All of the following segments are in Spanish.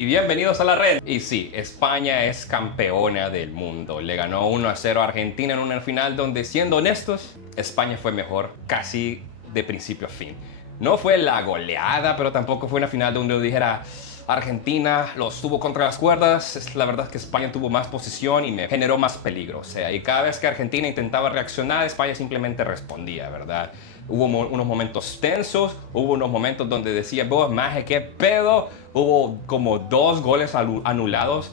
Y bienvenidos a la red. Y sí, España es campeona del mundo. Le ganó 1-0 a Argentina en una final donde, siendo honestos, España fue mejor casi de principio a fin. No fue la goleada, pero tampoco fue una final donde uno dijera Argentina los tuvo contra las cuerdas. La verdad es que España tuvo más posición y me generó más peligro. O sea, y cada vez que Argentina intentaba reaccionar, España simplemente respondía, ¿verdad? Hubo unos momentos tensos, hubo unos momentos donde decía, vos, maje, qué pedo. Hubo como 2 goles anulados,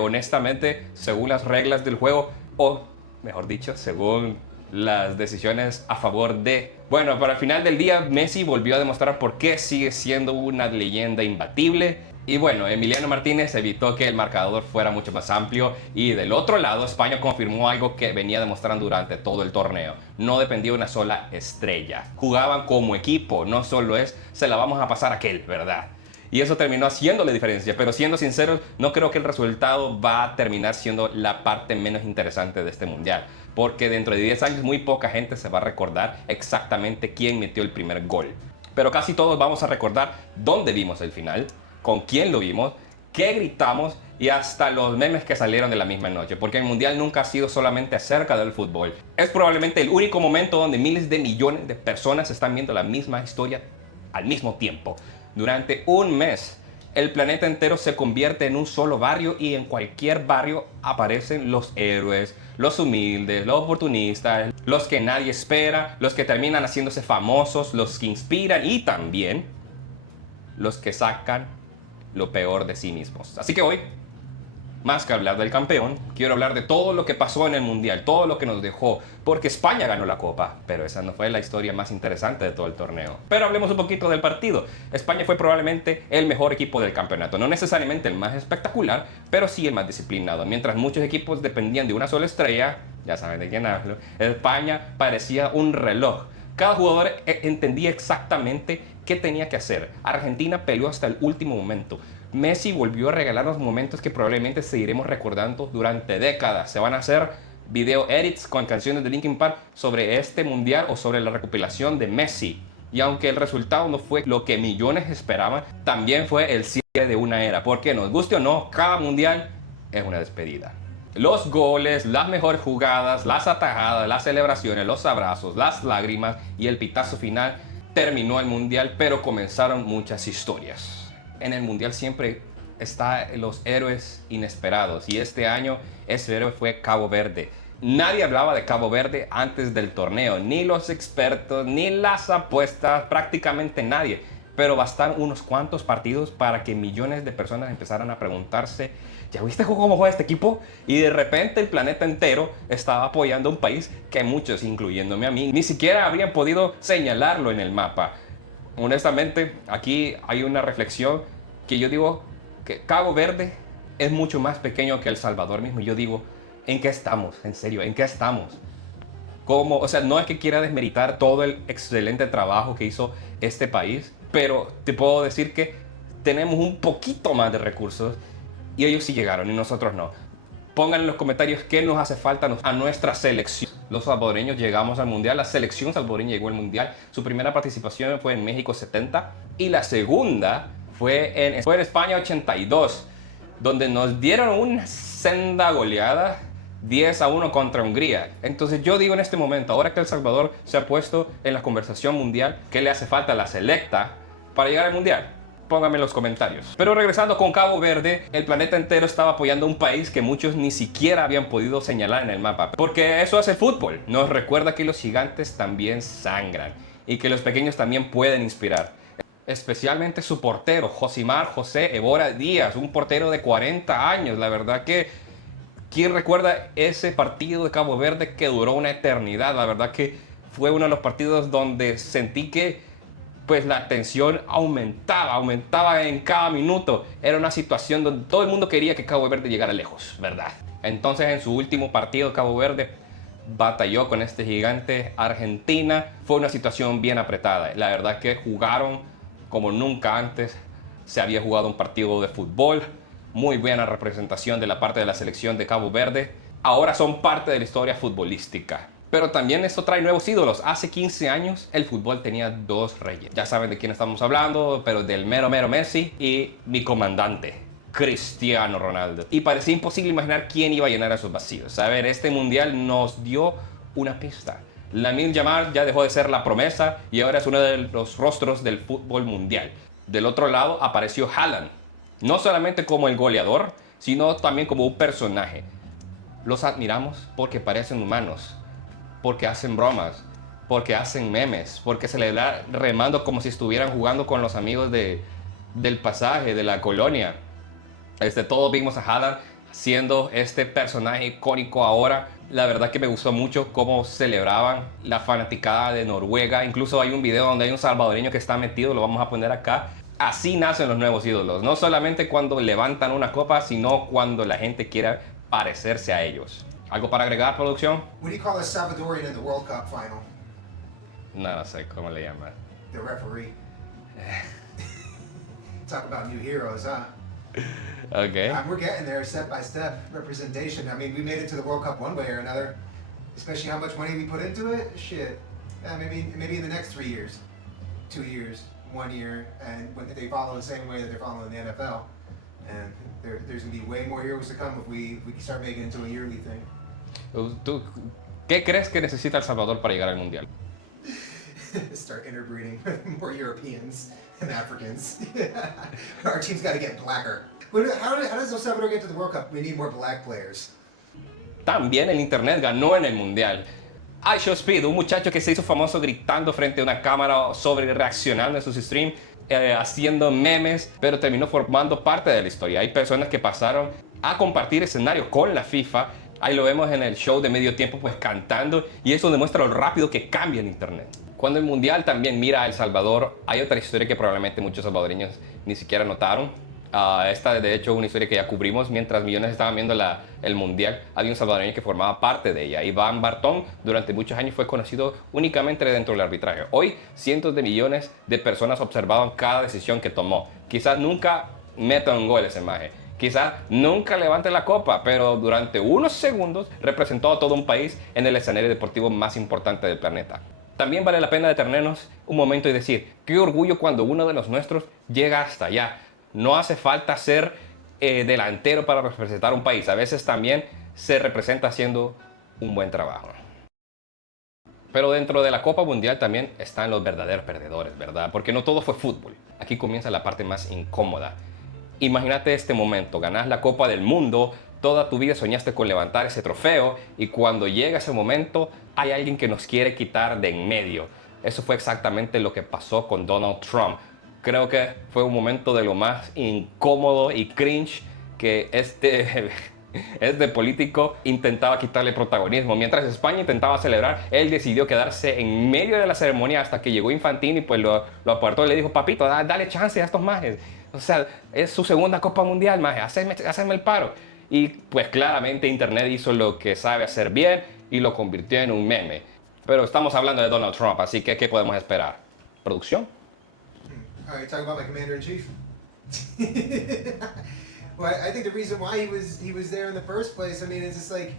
honestamente, según las reglas del juego, o mejor dicho, según las decisiones a favor de... Bueno, para el final del día, Messi volvió a demostrar por qué sigue siendo una leyenda imbatible. Y bueno, Emiliano Martínez evitó que el marcador fuera mucho más amplio, y del otro lado España confirmó algo que venía demostrando durante todo el torneo: no dependía de una sola estrella, jugaban como equipo, no solo es se la vamos a pasar a aquel, ¿verdad? Y eso terminó haciendo la diferencia, pero siendo sinceros, no creo que el resultado va a terminar siendo la parte menos interesante de este mundial, porque dentro de 10 años muy poca gente se va a recordar exactamente quién metió el primer gol. Pero casi todos vamos a recordar dónde vimos el final, con quién lo vimos, qué gritamos y hasta los memes que salieron de la misma noche, porque el mundial nunca ha sido solamente acerca del fútbol. Es probablemente el único momento donde miles de millones de personas están viendo la misma historia al mismo tiempo. Durante un mes, el planeta entero se convierte en un solo barrio, y en cualquier barrio aparecen los héroes, los humildes, los oportunistas, los que nadie espera, los que terminan haciéndose famosos, los que inspiran y también los que sacan lo peor de sí mismos. Así que hoy, más que hablar del campeón, quiero hablar de todo lo que pasó en el mundial, todo lo que nos dejó, porque España ganó la copa, pero esa no fue la historia más interesante de todo el torneo. Pero hablemos un poquito del partido. España fue probablemente el mejor equipo del campeonato, no necesariamente el más espectacular, pero sí el más disciplinado. Mientras muchos equipos dependían de una sola estrella, ya saben de quién hablo, España parecía un reloj. Cada jugador entendía exactamente qué tenía que hacer. Argentina peleó hasta el último momento. Messi volvió a regalarnos momentos que probablemente seguiremos recordando durante décadas. Se van a hacer video edits con canciones de Linkin Park sobre este mundial o sobre la recopilación de Messi. Y aunque el resultado no fue lo que millones esperaban, también fue el cierre de una era. Porque nos guste o no, cada mundial es una despedida. Los goles, las mejores jugadas, las atajadas, las celebraciones, los abrazos, las lágrimas y el pitazo final terminó el mundial, pero comenzaron muchas historias. En el mundial siempre están los héroes inesperados, y este año ese héroe fue Cabo Verde. Nadie hablaba de Cabo Verde antes del torneo, ni los expertos, ni las apuestas, prácticamente nadie. Pero bastaron unos cuantos partidos para que millones de personas empezaran a preguntarse, ¿ya viste cómo juega este equipo? Y de repente el planeta entero estaba apoyando a un país que muchos, incluyéndome a mí, ni siquiera habrían podido señalarlo en el mapa. Honestamente, aquí hay una reflexión que yo digo que Cabo Verde es mucho más pequeño que El Salvador mismo. Yo digo, ¿en qué estamos? En serio, ¿en qué estamos? ¿Cómo? O sea, no es que quiera desmeritar todo el excelente trabajo que hizo este país, pero te puedo decir que tenemos un poquito más de recursos y ellos sí llegaron y nosotros no. Pongan en los comentarios qué nos hace falta a nuestra selección. Los salvadoreños llegamos al mundial, la selección salvadoreña llegó al mundial. Su primera participación fue en México 70 y la segunda fue en España 82, donde nos dieron una senda goleada 10-1 contra Hungría. Entonces yo digo en este momento, ahora que El Salvador se ha puesto en la conversación mundial, ¿qué le hace falta a la selecta para llegar al mundial? Pónganme en los comentarios. Pero regresando con Cabo Verde, el planeta entero estaba apoyando a un país que muchos ni siquiera habían podido señalar en el mapa. Porque eso es el fútbol. Nos recuerda que los gigantes también sangran y que los pequeños también pueden inspirar. Especialmente su portero, Josimar José Evora Díaz, un portero de 40 años. La verdad que, ¿quién recuerda ese partido de Cabo Verde que duró una eternidad? La verdad que fue uno de los partidos donde sentí que pues la tensión aumentaba en cada minuto. Era una situación donde todo el mundo quería que Cabo Verde llegara lejos, ¿verdad? Entonces en su último partido Cabo Verde batalló con este gigante Argentina. Fue una situación bien apretada. La verdad que jugaron como nunca antes se había jugado un partido de fútbol. Muy buena representación de la parte de la selección de Cabo Verde. Ahora son parte de la historia futbolística. Pero también esto trae nuevos ídolos. Hace 15 años el fútbol tenía dos reyes. Ya saben de quién estamos hablando, pero del mero Messi y mi comandante, Cristiano Ronaldo. Y parecía imposible imaginar quién iba a llenar esos vacíos. A ver, este mundial nos dio una pista. Lamine Yamal ya dejó de ser la promesa y ahora es uno de los rostros del fútbol mundial. Del otro lado apareció Haaland, no solamente como el goleador, sino también como un personaje. Los admiramos porque parecen humanos, porque hacen bromas, porque hacen memes, porque celebran remando como si estuvieran jugando con los amigos del pasaje, de la colonia. Todos vimos a Haaland siendo este personaje icónico ahora. La verdad que me gustó mucho cómo celebraban la fanaticada de Noruega. Incluso hay un video donde hay un salvadoreño que está metido, lo vamos a poner acá. Así nacen los nuevos ídolos, no solamente cuando levantan una copa, sino cuando la gente quiera parecerse a ellos. ¿Algo para agregar, producción? What do you call a Salvadorian in the World Cup final? No sé cómo le llaman. The referee. Talk about new heroes, huh? Ok. We're getting there step by step. Representation. I mean, we made it to the World Cup one way or another. Especially how much money we put into it. Shit. Maybe in the next 3 years, 2 years, 1 year, and when they follow the same way that they're following the NFL, and there's gonna be way more heroes to come if we start making it into a yearly thing. ¿Tú qué crees que necesita El Salvador para llegar al mundial? Start interbreeding with more Europeans and Africans. Our team's got to get blacker. How does El Salvador get to the World Cup? We need more black players. También el internet ganó en el mundial. iShowSpeed, un muchacho que se hizo famoso gritando frente a una cámara sobre reaccionando en sus streams, haciendo memes, pero terminó formando parte de la historia. Hay personas que pasaron a compartir escenarios con la FIFA. Ahí lo vemos en el show de medio tiempo, pues cantando, y eso demuestra lo rápido que cambia el internet. Cuando el mundial también mira a El Salvador, hay otra historia que probablemente muchos salvadoreños ni siquiera notaron. Esta de hecho es una historia que ya cubrimos mientras millones estaban viendo el mundial. Había un salvadoreño que formaba parte de ella. Iván Bartón durante muchos años fue conocido únicamente dentro del arbitraje. Hoy cientos de millones de personas observaban cada decisión que tomó. Quizás nunca meta un gol ese maje, quizás nunca levante la copa, pero durante unos segundos representó a todo un país en el escenario deportivo más importante del planeta. También vale la pena detenernos un momento y decir, qué orgullo cuando uno de los nuestros llega hasta allá. No hace falta ser delantero para representar un país. A veces también se representa haciendo un buen trabajo. Pero dentro de la Copa Mundial también están los verdaderos perdedores, ¿verdad? Porque no todo fue fútbol. Aquí comienza la parte más incómoda. Imagínate este momento, ganas la Copa del Mundo, toda tu vida soñaste con levantar ese trofeo y cuando llega ese momento hay alguien que nos quiere quitar de en medio. Eso fue exactamente lo que pasó con Donald Trump. Creo que fue un momento de lo más incómodo y cringe que este político intentaba quitarle protagonismo. Mientras España intentaba celebrar, él decidió quedarse en medio de la ceremonia hasta que llegó Infantino y pues lo apartó y le dijo, papito, dale chance a estos majes. O sea, es su segunda Copa Mundial, maje, haceme el paro. Y pues claramente Internet hizo lo que sabe hacer bien y lo convirtió en un meme. Pero estamos hablando de Donald Trump, así que ¿qué podemos esperar? ¿Producción? All right, talking about my commander in chief. Well, I think the reason why he was there in the first place, I mean, it's just like,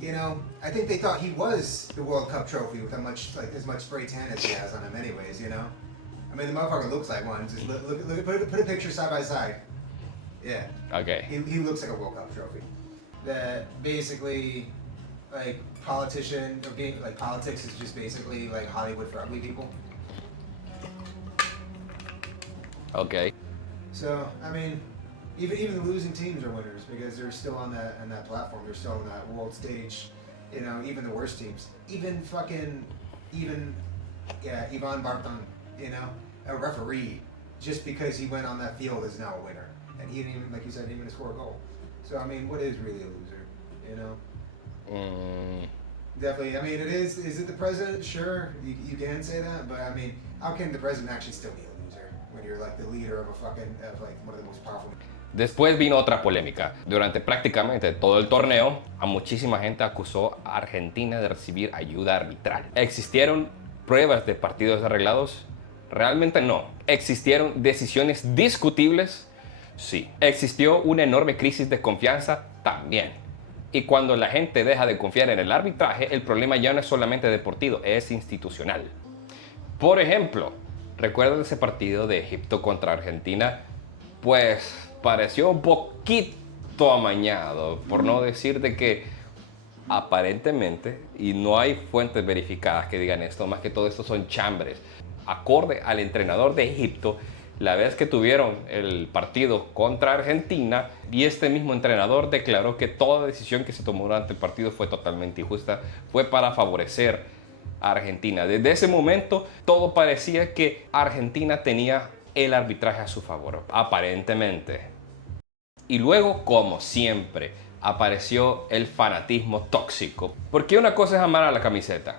you know, I think they thought he was the World Cup trophy with as much spray tan as he has on him, anyways. You know, I mean, the motherfucker looks like one. Just look put a picture side by side. Yeah. Okay. He looks like a World Cup trophy. That basically, like politician or being like politics is just basically like Hollywood for ugly people. Okay. So I mean, even the losing teams are winners because they're still on that platform. They're still on that world stage. You know, even the worst teams, even Ivan Barton, you know, a referee, just because he went on that field is now a winner, and he didn't even, like you said, didn't even score a goal. So I mean, what is really a loser? You know. Definitely. I mean, it is. Is it the president? Sure, you can say that, but I mean, how can the president actually still be a loser when you're like the leader of one of the most powerful? Después vino otra polémica. Durante prácticamente todo el torneo, a muchísima gente acusó a Argentina de recibir ayuda arbitral. ¿Existieron pruebas de partidos arreglados? Realmente no. ¿Existieron decisiones discutibles? Sí. ¿Existió una enorme crisis de confianza? También. Y cuando la gente deja de confiar en el arbitraje, el problema ya no es solamente deportivo, es institucional. Por ejemplo, ¿recuerdas ese partido de Egipto contra Argentina? Pues pareció un poquito amañado, por no decir de que aparentemente, y no hay fuentes verificadas que digan esto, más que todo esto son chambres. Acorde al entrenador de Egipto, la vez que tuvieron el partido contra Argentina, y este mismo entrenador declaró que toda decisión que se tomó durante el partido fue totalmente injusta, fue para favorecer a Argentina. Desde ese momento todo parecía que Argentina tenía el arbitraje a su favor, aparentemente. Y luego, como siempre, apareció el fanatismo tóxico. Porque una cosa es amar a la camiseta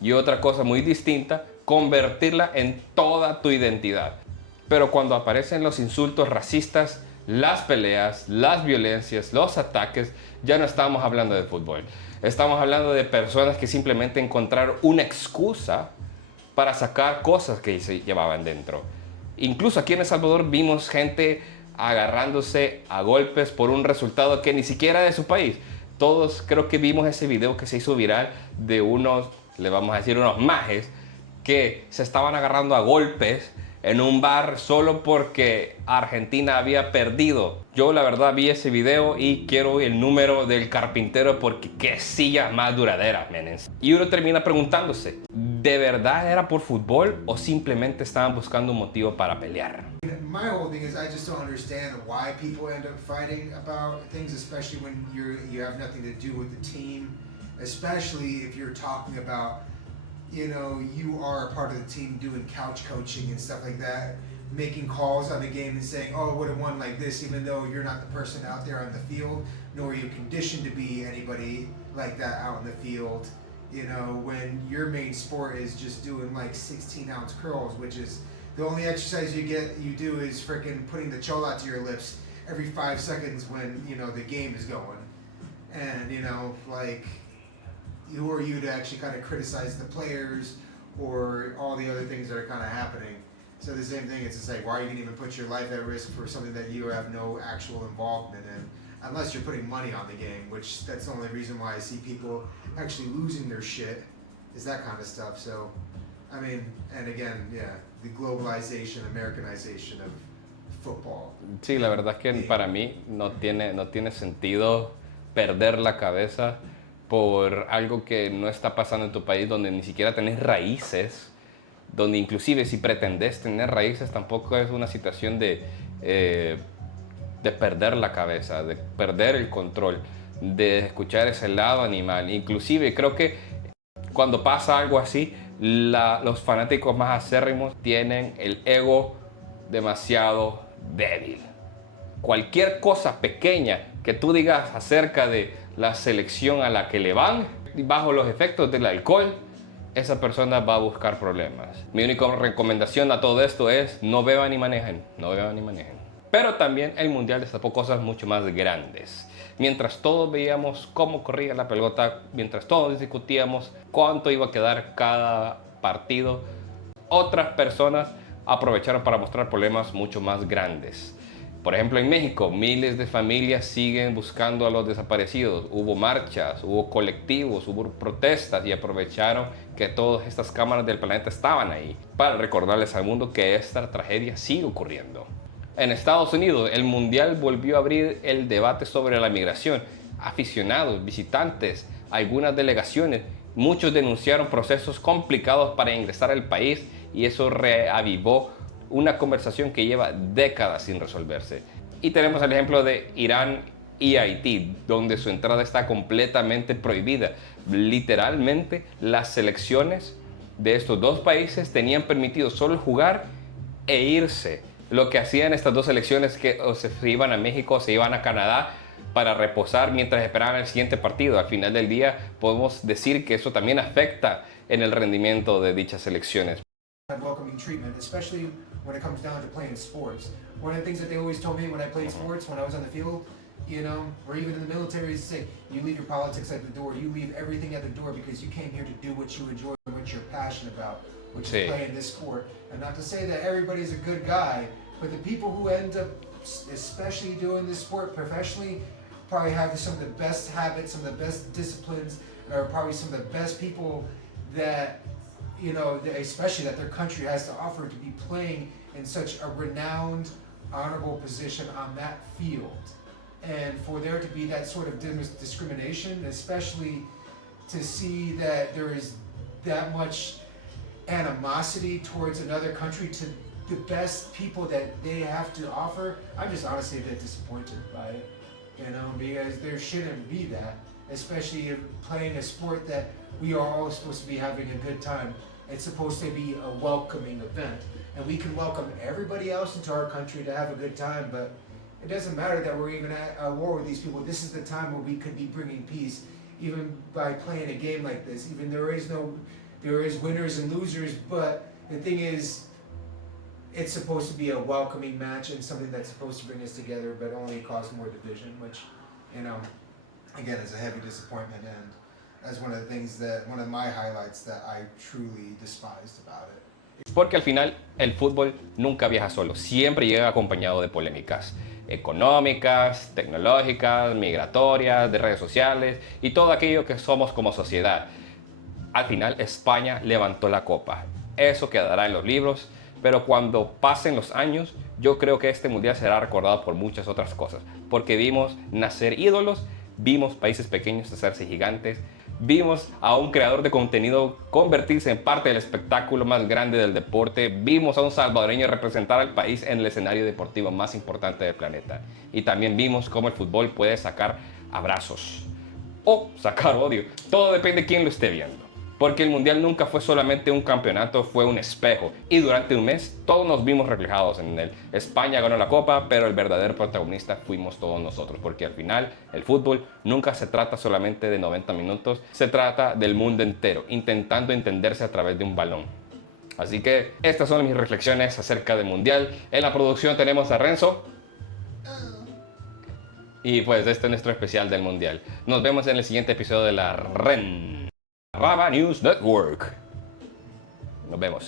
y otra cosa muy distinta, convertirla en toda tu identidad. Pero cuando aparecen los insultos racistas, las peleas, las violencias, los ataques, ya no estamos hablando de fútbol. Estamos hablando de personas que simplemente encontraron una excusa para sacar cosas que se llevaban dentro. Incluso aquí en El Salvador vimos gente agarrándose a golpes por un resultado que ni siquiera de su país. Todos creo que vimos ese video que se hizo viral de unos, le vamos a decir, unos majes que se estaban agarrando a golpes en un bar solo porque Argentina había perdido. Yo la verdad vi ese video y quiero el número del carpintero porque qué silla más duradera, menes. Y uno termina preguntándose, ¿de verdad era por fútbol o simplemente estaban buscando un motivo para pelear? My whole thing is I just don't understand why people end up fighting about things, especially when you have nothing to do with the team, especially if you're talking about, you know, you are a part of the team doing couch coaching and stuff like that, making calls on the game and saying, oh, it would have won like this, even though you're not the person out there on the field, nor are you conditioned to be anybody like that out in the field. You know, when your main sport is just doing like 16-ounce curls, which is the only exercise you do is freaking putting the chola to your lips every 5 seconds when, you know, the game is going. And, you know, like, who are you to actually kind of criticize the players or all the other things that are kind of happening? So the same thing, it's just like, why are you going to even put your life at risk for something that you have no actual involvement in? Unless you're putting money on the game, which that's the only reason why I see people actually losing their shit, is that kind of stuff. So, I mean, and again, yeah, the globalization, Americanization of football. Sí, la verdad es que para mí no tiene sentido perder la cabeza por algo que no está pasando en tu país, donde ni siquiera tenés raíces, donde inclusive si pretendes tener raíces tampoco es una situación de perder la cabeza, de perder el control, de escuchar ese lado animal. Inclusive creo que cuando pasa algo así, los fanáticos más acérrimos tienen el ego demasiado débil. Cualquier cosa pequeña que tú digas acerca de la selección a la que le van, bajo los efectos del alcohol, esa persona va a buscar problemas. Mi única recomendación a todo esto es no beban ni manejen, no beban ni manejen. Pero también el Mundial destapó cosas mucho más grandes. Mientras todos veíamos cómo corría la pelota, mientras todos discutíamos cuánto iba a quedar cada partido, otras personas aprovecharon para mostrar problemas mucho más grandes. Por ejemplo, en México, miles de familias siguen buscando a los desaparecidos. Hubo marchas, hubo colectivos, hubo protestas y aprovecharon que todas estas cámaras del planeta estaban ahí para recordarles al mundo que esta tragedia sigue ocurriendo. En Estados Unidos, el Mundial volvió a abrir el debate sobre la migración. Aficionados, visitantes, algunas delegaciones, muchos denunciaron procesos complicados para ingresar al país y eso reavivó una conversación que lleva décadas sin resolverse. Y tenemos el ejemplo de Irán y Haití, donde su entrada está completamente prohibida. Literalmente, las selecciones de estos dos países tenían permitido solo jugar e irse. Lo que hacían estas dos selecciones que o se iban a México o se iban a Canadá para reposar mientras esperaban el siguiente partido. Al final del día podemos decir que eso también afecta en el rendimiento de dichas selecciones. Welcoming treatment, especially when it comes down to playing sports. One of the things that they always told me when I played sports, when I was on the field, you know, or even in the military, is to say, you leave your politics at the door, you leave everything at the door because you came here to do what you enjoy and what you're passionate about, which is playing this sport. And not to say that everybody's a good guy, but the people who end up especially doing this sport professionally probably have some of the best habits, some of the best disciplines, or probably some of the best people that, you know, especially that their country has to offer to be playing in such a renowned, honorable position on that field. And for there to be that sort of discrimination, especially to see that there is that much animosity towards another country to the best people that they have to offer, I'm just honestly a bit disappointed by it, you know, because there shouldn't be that, especially if playing a sport that we are all supposed to be having a good time. It's supposed to be a welcoming event, and we can welcome everybody else into our country to have a good time, but it doesn't matter that we're even at war with these people. This is the time where we could be bringing peace, even by playing a game like this. Even there is winners and losers, but the thing is, it's supposed to be a welcoming match and something that's supposed to bring us together, but only cause more division, which, you know, again, is a heavy disappointment, and that's one of my highlights that I truly despised about it. Porque al final el fútbol nunca viaja solo, siempre llega acompañado de polémicas económicas, tecnológicas, migratorias, de redes sociales y todo aquello que somos como sociedad. Al final España levantó la copa, eso quedará en los libros, pero cuando pasen los años yo creo que este mundial será recordado por muchas otras cosas, porque vimos nacer ídolos, vimos países pequeños hacerse gigantes, vimos a un creador de contenido convertirse en parte del espectáculo más grande del deporte, vimos a un salvadoreño representar al país en el escenario deportivo más importante del planeta, y también vimos cómo el fútbol puede sacar abrazos o sacar odio, todo depende de quién lo esté viendo. Porque el mundial nunca fue solamente un campeonato, fue un espejo. Y durante un mes todos nos vimos reflejados en él. España ganó la copa, pero el verdadero protagonista fuimos todos nosotros. Porque al final el fútbol nunca se trata solamente de 90 minutos, se trata del mundo entero, intentando entenderse a través de un balón. Así que estas son mis reflexiones acerca del mundial. En la producción tenemos a Renzo. Y pues este es nuestro especial del mundial. Nos vemos en el siguiente episodio de la Raba News Network. Nos vemos.